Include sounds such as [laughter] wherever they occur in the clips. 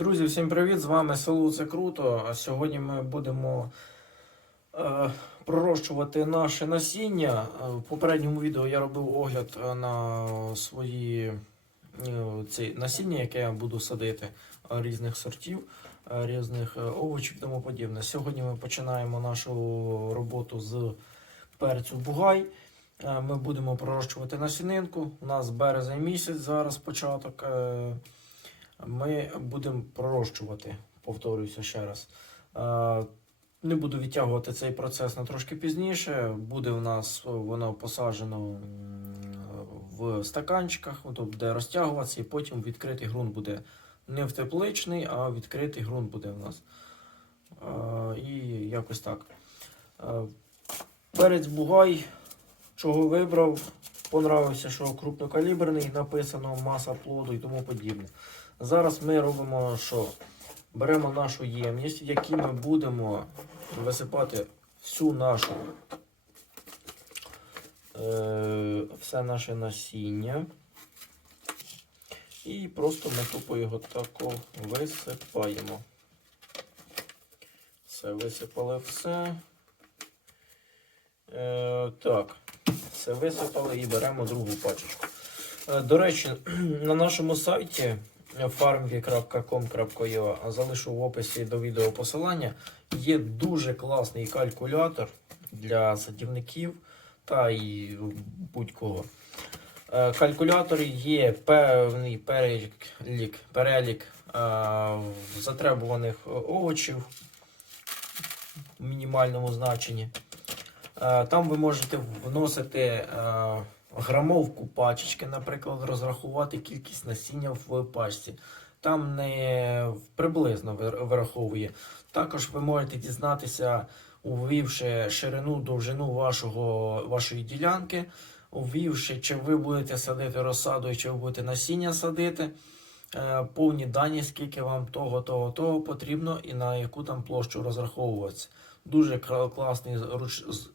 Друзі, всім привіт! З вами село Це Круто. Сьогодні ми будемо е, пророщувати наше насіння. Е, В попередньому відео я робив огляд е, на свої е, ці насіння, яке я буду садити е, різних сортів, різних овочів і тому подібне. Сьогодні ми починаємо нашу роботу з перцю бугай. Ми будемо пророщувати насінинку. У нас березень місяць зараз початок. Е, Ми будемо пророщувати, повторююся ще раз. Е, Не буду відтягувати цей процес на трошки пізніше. Буде у нас е, воно посаджено в стаканчиках, ото буде розтягуватися, і потім відкритий ґрунт буде не в тепличний, а відкритий ґрунт буде у нас. Е, І якось так. Перець бугай, чого вибрав, понравився, що крупнокаліберний, написано маса плоду і тому подібне. Зараз ми робимо що? Беремо нашу ємність, в якій ми будемо висипати всю нашу е, все наше насіння. І просто ми тупо його тако висипаємо. Все, висипали все. Е, так, все висипали і беремо другу пачечку. Е, до речі, [clears throat] на нашому сайті farmvі.com.ua залишу в описі до відео посилання. Є дуже класний калькулятор для садівників та і будь-кого. Е, Калькулятор є певний перелік, перелік е, затребуваних овочів в мінімальному значенні. Е, Там ви можете вносити е, грамовку пачечки, наприклад, розрахувати кількість насіння в пачці. Там не приблизно вираховує. Також ви можете дізнатися, увівши ширину, довжину вашого, вашої ділянки, увівши, чи ви будете садити розсаду, чи ви будете насіння садити. е, Повні дані, скільки вам того, того, того потрібно і на яку там площу розраховуватися. Дуже класний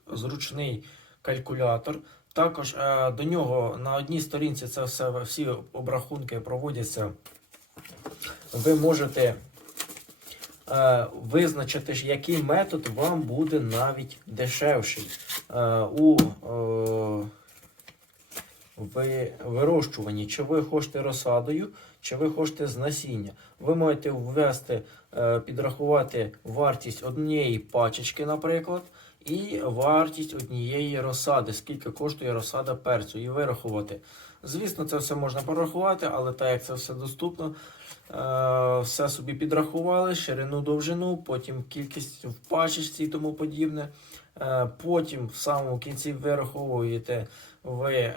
зручний калькулятор. Також е, до нього на одній сторінці це все всі обрахунки проводяться. Ви можете е, визначити, який метод вам буде навіть дешевший е, у вирощуванні. Чи ви хочете розсадою, чи ви хочете з насіння. Ви можете ввести, підрахувати вартість однієї пачечки, наприклад, і вартість однієї розсади, скільки коштує розсада перцю, і вирахувати. Звісно, це все можна порахувати, але так як це все доступно, е, все собі підрахували, ширину, довжину, потім кількість в пачечці і тому подібне. Е, Потім в самому кінці вираховуєте ви е,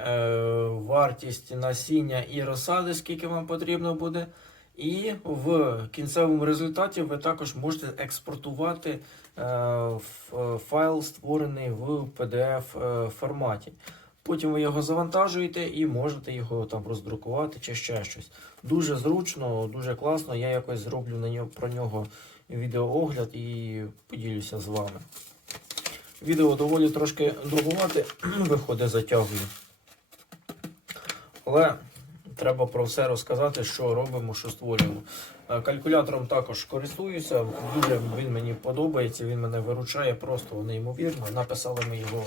вартість насіння і розсади, скільки вам потрібно буде. І в кінцевому результаті ви також можете експортувати е, файл, створений в PDF е, форматі. Потім ви його завантажуєте і можете його там роздрукувати чи ще щось. Дуже зручно, дуже класно. Я якось зроблю на нього, про нього відеоогляд і поділюся з вами. Відео доволі трошки довгувати, [clears throat] виходить, затягую. Але треба про все розказати, що робимо, що створюємо. Е, Калькулятором також користуюся, дуже він мені подобається, він мене виручає просто неймовірно. Написали ми його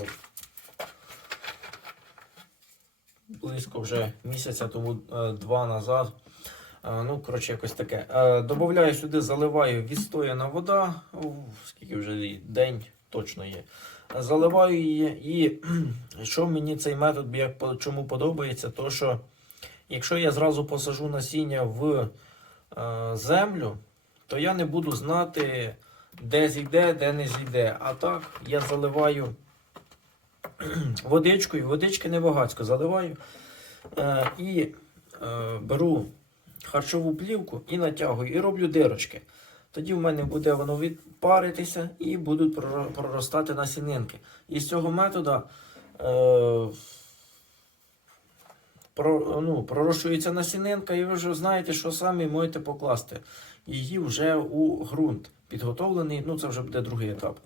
близько вже місяця тому е, два назад. Е, Ну, коротше, якось таке. Добавляю сюди, заливаю відстояна вода. Скільки вже день точно є. Заливаю її, і що мені цей метод як чому подобається, то що якщо я зразу посажу насіння в е, землю, то я не буду знати, де зійде, де не зійде. А так я заливаю [clears throat] водичкою, водички небагацько заливаю е, і е, беру харчову плівку і натягую, і роблю дирочки. Тоді в мене буде воно відпаритися і будуть проростати насінинки. І з цього методу е, ну, пророщується насінинка, і ви вже знаєте, що самі можете покласти її вже у ґрунт підготовлений. Ну, це вже буде другий етап.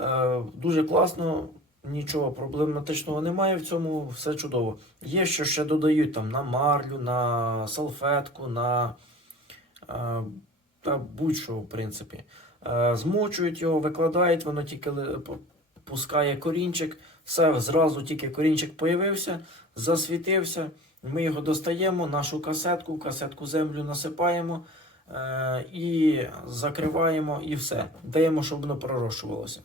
Е, дуже класно, нічого проблематичного немає в цьому, все чудово. Є що ще додають там на марлю, на салфетку, на е, та будь-що, в принципі. Е, Змочують його, викладають, воно тільки пускає корінчик. Все, зразу тільки корінчик появився, засвітився. Ми його достаємо, нашу касетку, касетку землю насипаємо е, і закриваємо, і все. Даємо, щоб воно пророщувалося.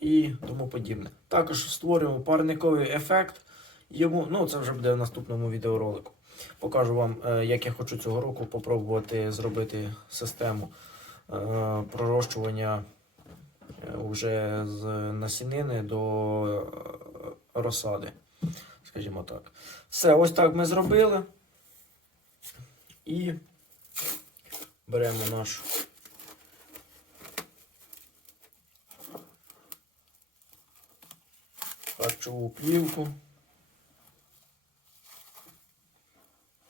І тому подібне. Також створюємо парниковий ефект. Йому, ну це вже буде в наступному відеоролику. Покажу вам, е, як я хочу цього року попробувати зробити систему е, пророщування вже з насінини до е, розсади. Скажімо так. Все, ось так ми зробили. І беремо нашу харчову плівку.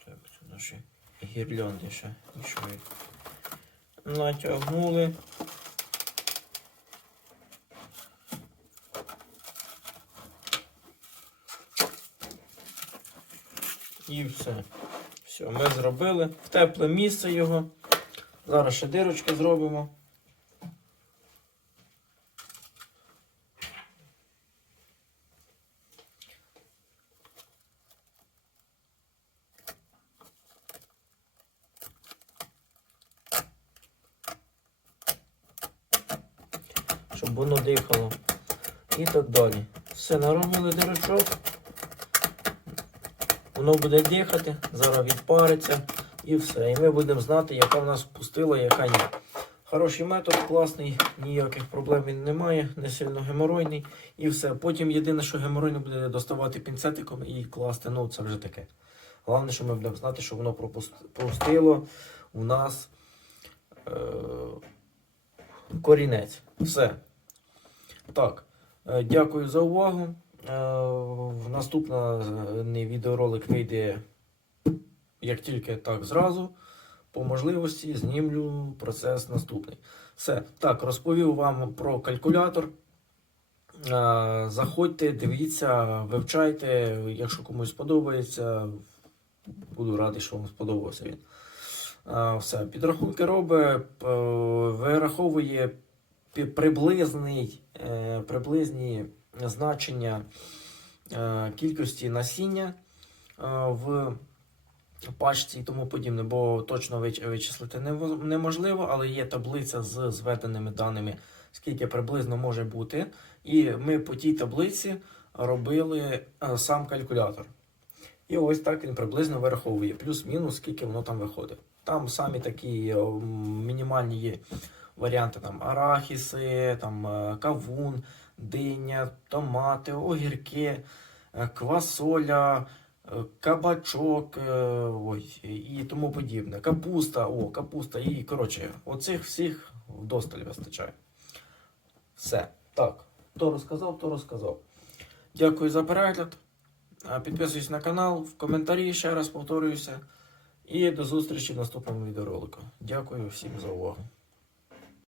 Так, це наші гірлянди ще нічого. Натягнули. І все. Все, ми зробили. В тепле місце його. Зараз ще дирочки зробимо. Щоб воно дихало. І так далі. Все, наробили дирочок. Воно буде дихати, зараз відпариться і все. І ми будемо знати, яка в нас пустила, яка ні. Хороший метод, класний, ніяких проблем він не має, не сильно геморойний. І все. Потім єдине, що геморойне буде доставати пінцетиком і класти. Ну, це вже таке. Головне, що ми будемо знати, що воно пропустило у нас е- корінець. Все. Так. Е, Дякую за увагу. Е, в Наступний відеоролик вийде як тільки так зразу. По можливості знімлю процес наступний. Все. Так, розповів вам про калькулятор. Е, Заходьте, дивіться, вивчайте. Якщо комусь сподобається, буду радий, що вам сподобався він. Е, Все, підрахунки робить, вираховує приблизний, приблизні значення е, кількості насіння е, в пачці і тому подібне, бо точно вичислити неможливо, але є таблиця з зведеними даними, скільки приблизно може бути. І ми по тій таблиці робили е, сам калькулятор. І ось так він приблизно вираховує, плюс-мінус, скільки воно там виходить. Там самі такі мінімальні є варіанти там арахіси, там е, кавун, диня, томати, огірки, е, квасоля, е, кабачок ой, і тому подібне. Капуста, о, капуста, і коротше, оцих всіх вдосталь вистачає. Все. Так, хто розказав, то розказав. Дякую за перегляд. А, Підписуйтесь на канал, в коментарі ще раз повторююся. І до зустрічі в наступному відеоролику. Дякую всім за увагу.